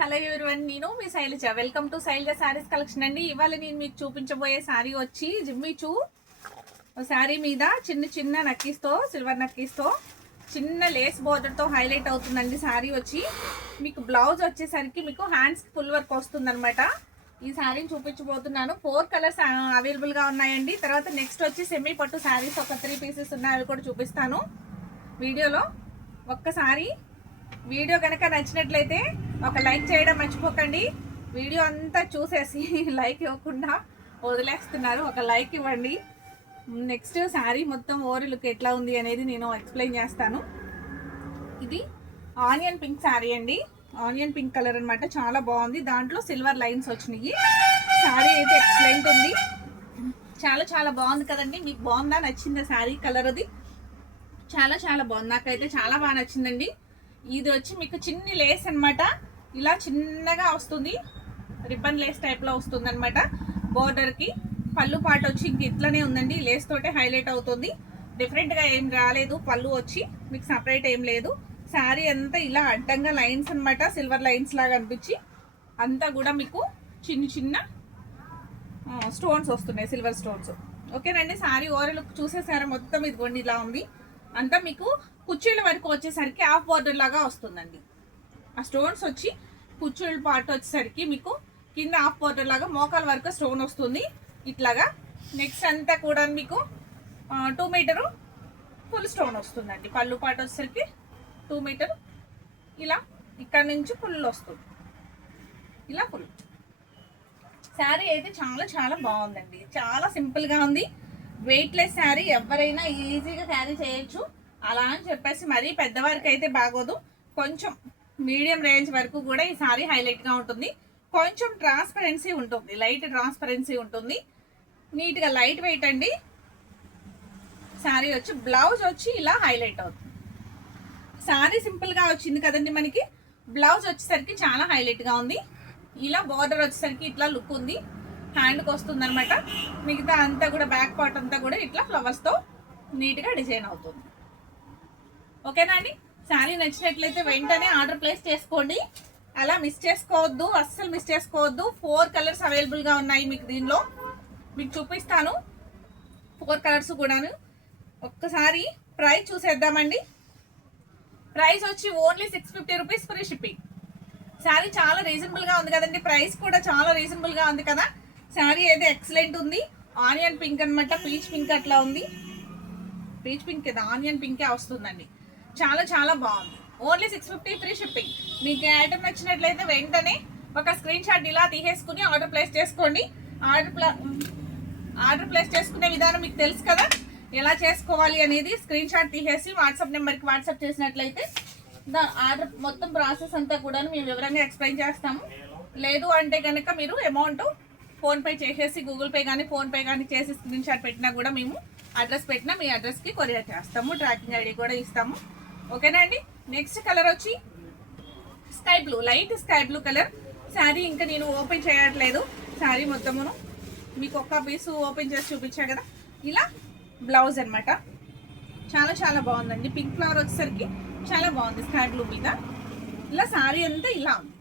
Hello everyone, నేను మీ Shailaja. Welcome to Shailaja sarees collection అండి. ఇవాళ నేను మీకు చూపించబోయే శారీ వచ్చి జిమ్మిచూ శారీ మీద చిన్న చిన్న నక్కీస్తో, సిల్వర్ నక్కీస్తో చిన్న లేస్ బోర్డర్తో హైలైట్ అవుతుందండి. శారీ వచ్చి మీకు బ్లౌజ్ వచ్చేసరికి మీకు హ్యాండ్స్ ఫుల్ వర్క్ వస్తుందన్నమాట. ఈ శారీని చూపించబోతున్నాను. 4 కలర్స్ అవైలబుల్గా ఉన్నాయండి. తర్వాత నెక్స్ట్ వచ్చి సెమీ పట్టు శారీస్ ఒక 3 పీసెస్ ఉన్నాయి, అవి కూడా చూపిస్తాను వీడియోలో. ఒక్కసారి వీడియో కనుక నచ్చినట్లయితే ఒక లైక్ చేయడం మర్చిపోకండి. వీడియో అంతా చూసేసి లైక్ ఇవ్వకుండా వదిలేస్తున్నారు, ఒక లైక్ ఇవ్వండి. నెక్స్ట్ శారీ మొత్తం ఓవర్ లుక్ ఎట్లా ఉంది అనేది నేను ఎక్స్ప్లెయిన్ చేస్తాను. ఇది ఆనియన్ పింక్ శారీ అండి, ఆనియన్ పింక్ కలర్ అనమాట. చాలా బాగుంది, దాంట్లో సిల్వర్ లైన్స్ వచ్చినాయి. శారీ అయితే ఎక్సలెంట్ ఉంది, చాలా చాలా బాగుంది కదండి. మీకు బాగుందా, నచ్చిందా శారీ కలర్? అది చాలా చాలా బాగుంది, నాకైతే చాలా బాగా నచ్చిందండి. ఇది వచ్చి మీకు చిన్ని లేస్ అనమాట, ఇలా చిన్నగా వస్తుంది, రిబ్బన్ లేస్ టైప్లో వస్తుంది అనమాట. బోర్డర్కి పళ్ళు పాట వచ్చి ఇంక ఇట్లనే ఉందండి, లేస్ తోటే హైలైట్ అవుతుంది. డిఫరెంట్గా ఏం రాలేదు, పళ్ళు వచ్చి మీకు సపరేట్ ఏం లేదు. శారీ అంతా ఇలా అడ్డంగా లైన్స్ అనమాట, సిల్వర్ లైన్స్ లాగా అనిపించి అంతా కూడా మీకు చిన్న చిన్న స్టోన్స్ వస్తున్నాయి, సిల్వర్ స్టోన్స్. ఓకేనండి, శారీ ఓవర్ లుక్ చూసేసారా? మొత్తం ఇదిగోండి ఇలా ఉంది. అంతా మీకు కుర్చీల వరకు వచ్చేసరికి హాఫ్ బోర్డర్ లాగా వస్తుందండి. ఆ స్టోన్స్ వచ్చి కుర్చీల పార్ట్ వచ్చేసరికి మీకు కింద హాఫ్ బోర్డర్ లాగా మోకాల వరకు స్టోన్ వస్తుంది ఇట్లాగా. నెక్స్ట్ అంతా కూడా మీకు 2 మీటరు ఫుల్ స్టోన్ వస్తుందండి. పళ్ళు పార్ట్ వచ్చేసరికి 2 మీటర్, ఇలా ఇక్కడ నుంచి ఫుల్ వస్తుంది, ఇలా ఫుల్. శారీ అయితే చాలా చాలా బాగుందండి, చాలా సింపుల్గా ఉంది. వెయిట్లెస్ శారీ, ఎవరైనా ఈజీగా క్యారీ చేయొచ్చు. అలా అని చెప్పేసి మరీ పెద్దవారికి అయితే బాగోదు, కొంచెం మీడియం రేంజ్ వరకు కూడా ఈ శారీ హైలైట్గా ఉంటుంది. కొంచెం ట్రాన్స్పరెన్సీ ఉంటుంది, లైట్ ట్రాన్స్పరెన్సీ ఉంటుంది, నీట్గా లైట్ వెయిట్ అండి. శారీ వచ్చి బ్లౌజ్ వచ్చి ఇలా హైలైట్ అవుతుంది. శారీ సింపుల్గా వచ్చింది కదండి, మనకి బ్లౌజ్ వచ్చేసరికి చాలా హైలైట్గా ఉంది. ఇలా బార్డర్ వచ్చేసరికి ఇట్లా లుక్ ఉంది, హ్యాండ్కి వస్తుంది అనమాట. మిగతా అంతా కూడా బ్యాక్ పార్ట్ అంతా కూడా ఇట్లా ఫ్లవర్స్తో నీట్గా డిజైన్ అవుతుంది. ఓకేనా అండి, శారీ నచ్చినట్లయితే వెంటనే ఆర్డర్ ప్లేస్ చేసుకోండి. అలా మిస్ చేసుకోవద్దు, అస్సలు మిస్ చేసుకోవద్దు. 4 కలర్స్ అవైలబుల్గా ఉన్నాయి మీకు. దీనిలో మీకు చూపిస్తాను 4 కలర్స్ కూడాను. ఒక్కసారి ప్రైస్ చూసేద్దామండి. ప్రైస్ వచ్చి only 650 rupees free shipping. Sari చాలా రీజనబుల్గా ఉంది కదండి, ప్రైస్ కూడా చాలా రీజనబుల్గా ఉంది కదా. శారీ అయితే ఎక్సలెంట్ ఉంది. ఆనియన్ పింక్ అనమాట, పీచ్ పింక్ అట్లా ఉంది. పీచ్ పింక్ కదా, ఆనియన్ పింకే వస్తుందండి. చాలా చాలా బాగుంది. Only 650 free shipping. మీకు ఐటమ్ నచ్చినట్లయితే వెంటనే ఒక స్క్రీన్ షాట్ ఇలా తీసేసుకుని ఆర్డర్ ప్లేస్ చేసుకోండి. ఆర్డర్ ప్లేస్ చేసుకునే విధానం మీకు తెలుసు కదా, ఎలా చేసుకోవాలి అనేది. స్క్రీన్ షాట్ తీసేసి వాట్సాప్ నెంబర్కి వాట్సాప్ చేసినట్లయితే ఆర్డర్ మొత్తం ప్రాసెస్ అంతా కూడా మేము వివరంగా ఎక్స్ప్లెయిన్ చేస్తాము. లేదు అంటే కనుక మీరు అమౌంట్ ఫోన్పే చేసేసి, గూగుల్ పే కానీ ఫోన్పే కానీ చేసి స్క్రీన్ షాట్ పెట్టినా కూడా మేము అడ్రస్ పెట్టినా మీ అడ్రస్కి కొరియర్ చేస్తాము, ట్రాకింగ్ ఐడి కూడా ఇస్తాము. ఓకేనా అండి. నెక్స్ట్ కలర్ వచ్చి sky blue, light sky blue colour sari. ఇంకా నేను ఓపెన్ చేయట్లేదు శారీ మొత్తమును, మీకు ఒక్క పీసు ఓపెన్ చేసి చూపించా కదా. ఇలా బ్లౌజ్ అనమాట, చాలా చాలా బాగుందండి. పింక్ ఫ్లవర్ వచ్చేసరికి చాలా బాగుంది స్కై బ్లూ మీద. ఇలా శారీ అంతా ఇలా ఉంది,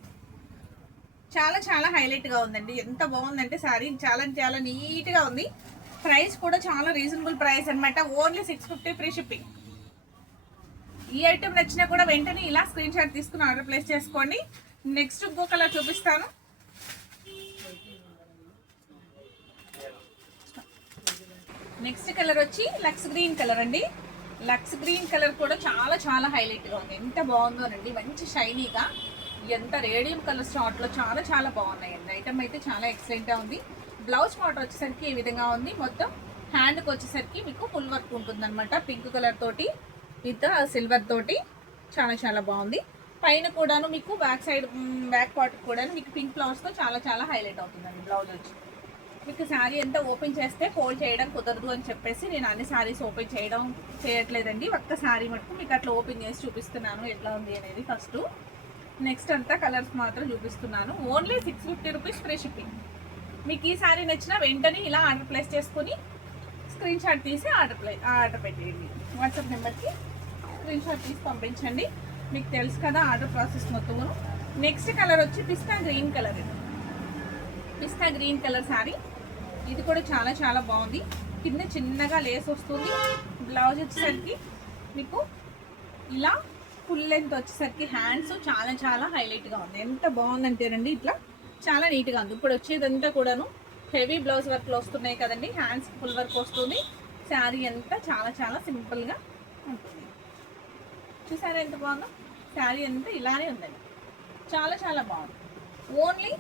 చాలా చాలా హైలైట్గా ఉందండి. ఎంత బాగుందంటే శారీ చాలా చాలా నీట్గా ఉంది. ప్రైస్ కూడా చాలా రీజనబుల్ ప్రైస్ అనమాట, ఓన్లీ 650 ఫ్రీ షిప్పింగ్. ఈ ఐటమ్ నచ్చినా కూడా వెంటనే ఇలా స్క్రీన్ షాట్ తీసుకుని ఆర్డర్ ప్లేస్ చేసుకోండి. నెక్స్ట్ ఇంకో కలర్ చూపిస్తాను. నెక్స్ట్ కలర్ వచ్చి లక్స్ గ్రీన్ కలర్ అండి. లక్స్ గ్రీన్ కలర్ కూడా చాలా చాలా హైలైట్గా ఉంది, ఎంత బాగుందోనండి. మంచి షైనీగా, ఎంత రేడియం కలర్ స్టార్ట్లో చాలా చాలా బాగున్నాయండి. ఐటమ్ అయితే చాలా ఎక్సలెంట్గా ఉంది. బ్లౌజ్ పార్ట్ వచ్చేసరికి ఈ విధంగా ఉంది. మొత్తం హ్యాండ్కి వచ్చేసరికి మీకు ఫుల్ వర్క్ ఉంటుందన్నమాట, పింక్ కలర్ తోటి విత్ సిల్వర్ తోటి. చాలా చాలా బాగుంది. పైన కూడాను మీకు బ్యాక్ సైడ్ బ్యాక్ పార్ట్ కూడా మీకు పింక్ ఫ్లవర్స్తో చాలా చాలా హైలైట్ అవుతుందండి. బ్లౌజ్ వచ్చి మీకు శారీ అంతా ఓపెన్ చేస్తే ఫోల్డ్ చేయడం కుదరదు అని చెప్పేసి నేను అన్ని శారీస్ ఓపెన్ చేయట్లేదండి. ఒక్క శారీ మటుకు మీకు అట్లా ఓపెన్ చేసి చూపిస్తున్నాను ఎట్లా ఉంది అనేది ఫస్ట్. నెక్స్ట్ అంతా కలర్స్ మాత్రం చూపిస్తున్నాను. Only 650 rupees free shipping. మీకు ఈ శారీ నచ్చినా వెంటనే ఇలా ఆర్డర్ ప్లేస్ చేసుకొని స్క్రీన్ షాట్ తీసి ఆర్డర్ పెట్టేయండి. వాట్సాప్ నెంబర్కి స్క్రీన్ షాట్ తీసి పంపించండి. మీకు తెలుసు కదా ఆర్డర్ ప్రాసెస్ మొత్తము. నెక్స్ట్ కలర్ వచ్చి పిస్తా గ్రీన్ కలర్. పిస్తా గ్రీన్ కలర్ శారీ. ఇది కూడా చాలా చాలా బాగుంది. కింద చిన్నగా లేస్ వస్తుంది. బ్లౌజ్ వచ్చేసరికి మీకు ఇలా ఫుల్ లెంత్ వచ్చేసరికి హ్యాండ్స్ చాలా చాలా హైలైట్గా ఉంది. ఎంత బాగుందంటేనండి ఇట్లా చాలా నీట్గా ఉంది. ఇప్పుడు వచ్చేదంతా కూడాను హెవీ బ్లౌజ్ వర్క్లు వస్తున్నాయి కదండి, హ్యాండ్స్ ఫుల్ వర్క్ వస్తుంది. శారీ అంతా చాలా చాలా సింపుల్గా ఉంటుంది. చూసారా ఎంత బాగుందో? శారీ అంతా ఇలానే ఉందండి, చాలా చాలా బాగుంది. Only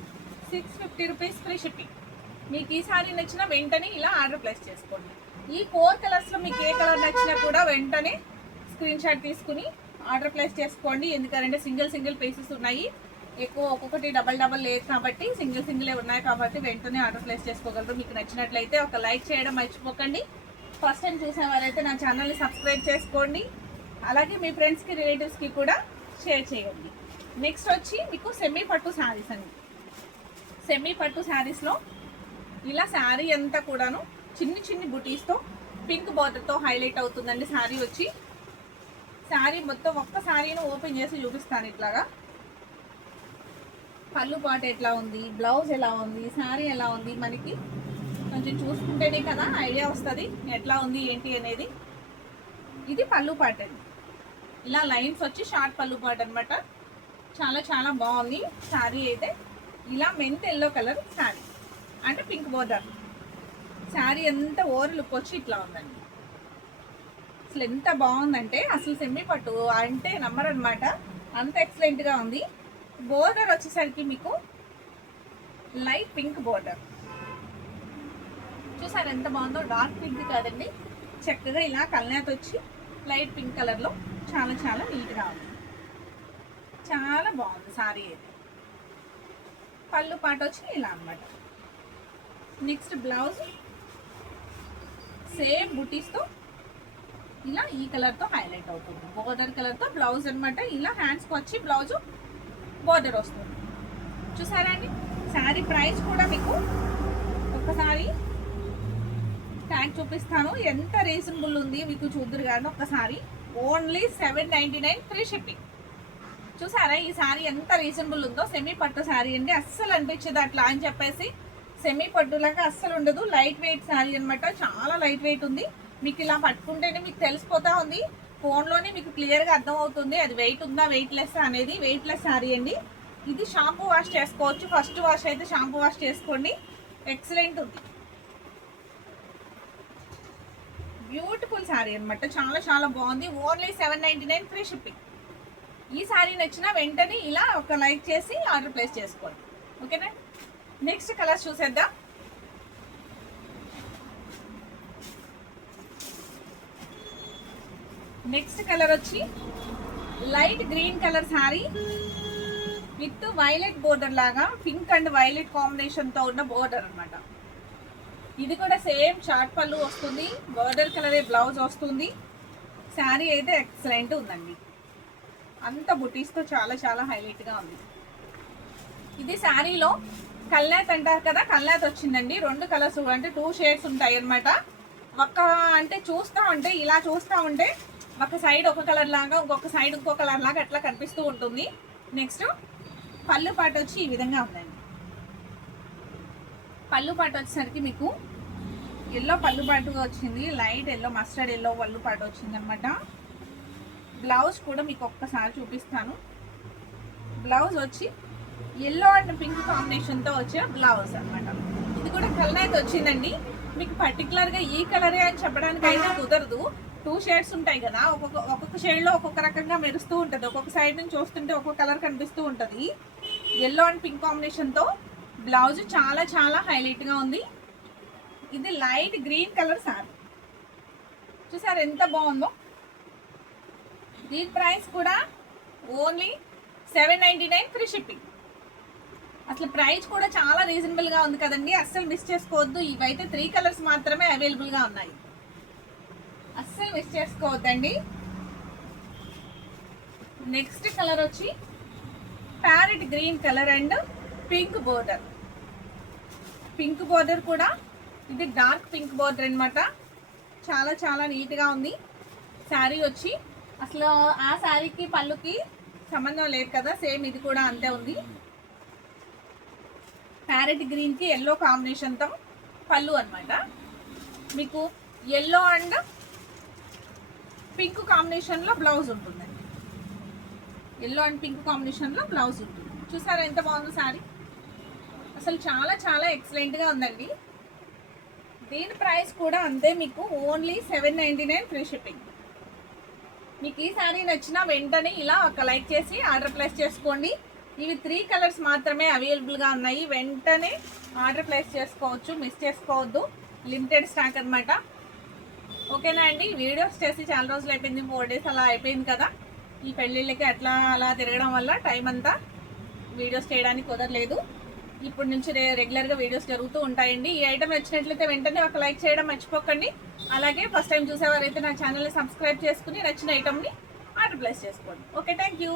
650 rupees free shipping. మీకు ఈ శారీ నచ్చినా వెంటనే ఇలా ఆర్డర్ ప్లేస్ చేసుకోండి. ఈ 4 కలర్స్లో మీకు ఏ కలర్ నచ్చినా కూడా వెంటనే స్క్రీన్ షాట్ తీసుకుని ఆర్డర్ ప్లేస్ చేసుకోండి. ఎందుకంటే సింగిల్ పీసెస్ ఉన్నాయి, ఎక్కువ ఒక్కొక్కటి డబల్ లేదు కాబట్టి సింగిలే ఉన్నాయి కాబట్టి వెంటనే ఆర్డర్ ప్లేస్ చేసుకోగలరు. మీకు నచ్చినట్లయితే ఒక లైక్ చేయడం మర్చిపోకండి. ఫస్ట్ టైం చూసేవారైతే నా ఛానల్ని సబ్స్క్రైబ్ చేసుకోండి. అలాగే మీ ఫ్రెండ్స్కి రిలేటివ్స్కి కూడా షేర్ చేయండి. నెక్స్ట్ వచ్చి మీకు సెమీ పట్టు శారీస్ అండి. సెమీ పట్టు శారీస్లో ఇలా శారీ అంతా కూడాను చిన్ని బుటీస్తో పింక్ బార్డర్తో హైలైట్ అవుతుందండి. శారీ వచ్చి శారీ మొత్తం ఒక్క శారీని ఓపెన్ చేసి చూపిస్తాను. ఇట్లాగా పళ్ళు పాట ఎట్లా ఉంది, బ్లౌజ్ ఎలా ఉంది, శారీ ఎలా ఉంది, మనకి కొంచెం చూసుకుంటేనే కదా ఐడియా వస్తుంది ఎట్లా ఉంది ఏంటి అనేది. ఇది పళ్ళు పాట అండి. ఇలా లైన్స్ వచ్చి షార్ట్ పళ్ళు పాట అనమాట. చాలా చాలా బాగుంది శారీ అయితే. ఇలా మెంత్ ఎల్లో కలర్ శారీ అంటే పింక్ బోర్డర్ శారీ అంతా ఓవర్ లుక్ వచ్చి ఇట్లా ఉందండి. అసలు ఎంత బాగుందంటే అసలు సెమీ పట్టు అంటే నమ్మరనమాట, అంత ఎక్సలెంట్గా ఉంది. బోర్డర్ వచ్చేసరికి మీకు లైట్ పింక్ బోర్డర్. చూసారు ఎంత బాగుందో? డార్క్ పింక్ కాదండి, చక్కగా ఇలా కల్నేత వచ్చి లైట్ పింక్ కలర్లో చాలా చాలా నీట్గా ఉంది. చాలా బాగుంది శారీ అయితే. పళ్ళు పాట వచ్చి ఇలా అన్నమాట. నెక్స్ట్ బ్లౌజ్ సేమ్ బుటీస్తో ఇలా ఈ కలర్తో హైలైట్ అవుతుంది. బోర్డర్ కలర్తో బ్లౌజ్ అనమాట. ఇలా హ్యాండ్స్కి వచ్చి బ్లౌజు బోర్డర్ వస్తుంది. చూసారా అండి? శారీ ప్రైస్ కూడా మీకు ఒక్కసారి ట్యాగ్ చూపిస్తాను, ఎంత రీజనబుల్ ఉంది మీకు చూద్దరు కానీ ఒక్కసారి. Only 799 free shipping. చూసారా ఈ శారీ ఎంత రీజనబుల్ ఉందో? సెమీ పట్టు శారీ అండి, అస్సలు అనిపించదు అట్లా అని చెప్పేసి. సెమీ పట్టులాగా అస్సలు ఉండదు, లైట్ వెయిట్ శారీ అనమాట. చాలా లైట్ వెయిట్ ఉంది. మీకు ఇలా పట్టుకుంటేనే మీకు తెలిసిపోతా ఉంది, ఫోన్లోనే మీకు క్లియర్గా అర్థం అవుతుంది అది వెయిట్ ఉందా వెయిట్ లెస్ అనేది. వెయిట్ లెస్ శారీ అండి. ఇది షాంపూ వాష్ చేసుకోవచ్చు. ఫస్ట్ వాష్ అయితే షాంపూ వాష్ చేసుకోండి, ఎక్సలెంట్ ఉంది. బ్యూటిఫుల్ శారీ అనమాట, చాలా చాలా బాగుంది. Only 799 free shipping. ఈ శారీ నచ్చినా వెంటనే ఇలా ఒక లైక్ చేసి ఆర్డర్ ప్లేస్ చేసుకోండి. ఓకేనా? నెక్స్ట్ కలర్స్ చూసేద్దాం. నెక్స్ట్ కలర్ వచ్చి light green colour sari with violet border లాగా, పింక్ అండ్ వైలెట్ కాంబినేషన్తో ఉన్న బోర్డర్ అనమాట. ఇది కూడా సేమ్ షార్ట్ పళ్ళు వస్తుంది, బోర్డర్ కలరే బ్లౌజ్ వస్తుంది. శారీ అయితే ఎక్సలెంట్ ఉందండి, అంత బుటీస్తో చాలా చాలా హైలైట్గా ఉంది. ఇది శారీలో కల్నేత్ అంటారు కదా, కల్నేత్ వచ్చిందండి. 2 కలర్స్ అంటే 2 షేడ్స్ ఉంటాయి అనమాట. ఒక్క అంటే చూస్తూ ఉంటే ఇలా చూస్తూ ఉంటే ఒక సైడ్ ఒక కలర్ లాగా, ఇంకొక సైడ్ ఇంకో కలర్ లాగా అట్లా కనిపిస్తూ ఉంటుంది. నెక్స్ట్ పళ్ళు పాట వచ్చి ఈ విధంగా ఉందండి. పళ్ళు పాట వచ్చేసరికి మీకు ఎల్లో పళ్ళు పాటుగా వచ్చింది, లైట్ ఎల్లో మస్టర్డ్ ఎల్లో పళ్ళు పాట వచ్చింది అనమాట. బ్లౌజ్ కూడా మీకు ఒక్కసారి చూపిస్తాను. బ్లౌజ్ వచ్చి ఎల్లో అండ్ పింక్ కాంబినేషన్తో వచ్చే బ్లౌజ్ అనమాట. ఇది కూడా కలర్ వచ్చిందండి. మీకు పర్టికులర్గా ఈ కలరే అని చెప్పడానికి అయితే కుదరదు. 2 షేడ్స్ ఉంటాయి కదా, ఒక్కొక్క షేడ్లో ఒక్కొక్క రకంగా మెరుస్తూ ఉంటుంది. ఒక్కొక్క సైడ్ నుంచి చూస్తుంటే ఒక్కొక్క కలర్ కనిపిస్తూ ఉంటుంది. ఎల్లో అండ్ పింక్ కాంబినేషన్తో బ్లౌజ్ చాలా చాలా హైలైట్గా ఉంది. ఇది లైట్ గ్రీన్ కలర్ శారీ. చూసారు ఎంత బాగుందో? దీని ప్రైస్ కూడా ఓన్లీ 799 ఫ్రీ షిప్పింగ్. అసలు ప్రైస్ కూడా చాలా రీజనబుల్గా ఉంది కదండి, అస్సలు మిస్ చేసుకోవద్దు. ఇవైతే 3 కలర్స్ మాత్రమే అవైలబుల్గా ఉన్నాయి, అస్సలు మిస్ చేసుకోవద్దండి. నెక్స్ట్ కలర్ వచ్చి parrot green colour and pink border. Pink border కూడా ఇది డార్క్ పింక్ బోర్డర్ అనమాట. చాలా చాలా నీట్గా ఉంది శారీ వచ్చి. అసలు ఆ శారీకి పళ్ళుకి సంబంధం లేదు కదా, సేమ్ ఇది కూడా అంతే ఉంది. ప్యారెట్ గ్రీన్కి ఎల్లో కాంబినేషన్తో పళ్ళు అనమాట. మీకు ఎల్లో అండ్ పింక్ కాంబినేషన్లో బ్లౌజ్ ఉంటుందండి. ఎల్లో అండ్ పింక్ కాంబినేషన్లో బ్లౌజ్ ఉంటుంది. చూసారా ఎంత బాగుందో శారీ, అసలు చాలా చాలా ఎక్సలెంట్గా ఉందండి. దీని ప్రైస్ కూడా అంతే, మీకు ఓన్లీ 799 ఫ్రీ షిప్పింగ్. మీకు ఈ శారీ నచ్చినా వెంటనే ఇలా ఒక లైక్ చేసి ఆర్డర్ ప్లేస్ చేసుకోండి. ఇవి 3 కలర్స్ మాత్రమే అవైలబుల్గా ఉన్నాయి. వెంటనే ఆర్డర్ ప్లేస్ చేసుకోవచ్చు, మిస్ చేసుకోవద్దు. లిమిటెడ్ స్టాక్ అనమాట. ఓకేనా అండి, వీడియోస్ చేసి చాలా రోజులు అయిపోయింది, 4 డేస్ అలా అయిపోయింది కదా. ఈ పెళ్ళిళ్ళకి అట్లా అలా తిరగడం వల్ల టైం అంతా వీడియోస్ చేయడానికి కుదరలేదు. ఇప్పుడు నుంచి రెగ్యులర్గా వీడియోస్ జరుగుతూ ఉంటాయండి. ఈ ఐటమ్ నచ్చినట్లయితే వెంటనే ఒక లైక్ చేయడం మర్చిపోకండి. అలాగే ఫస్ట్ టైం చూసేవారైతే నా ఛానల్ని సబ్స్క్రైబ్ చేసుకుని నచ్చిన ఐటమ్ని ఆర్డర్ ప్లేస్ చేసుకోండి. Okay, thank you.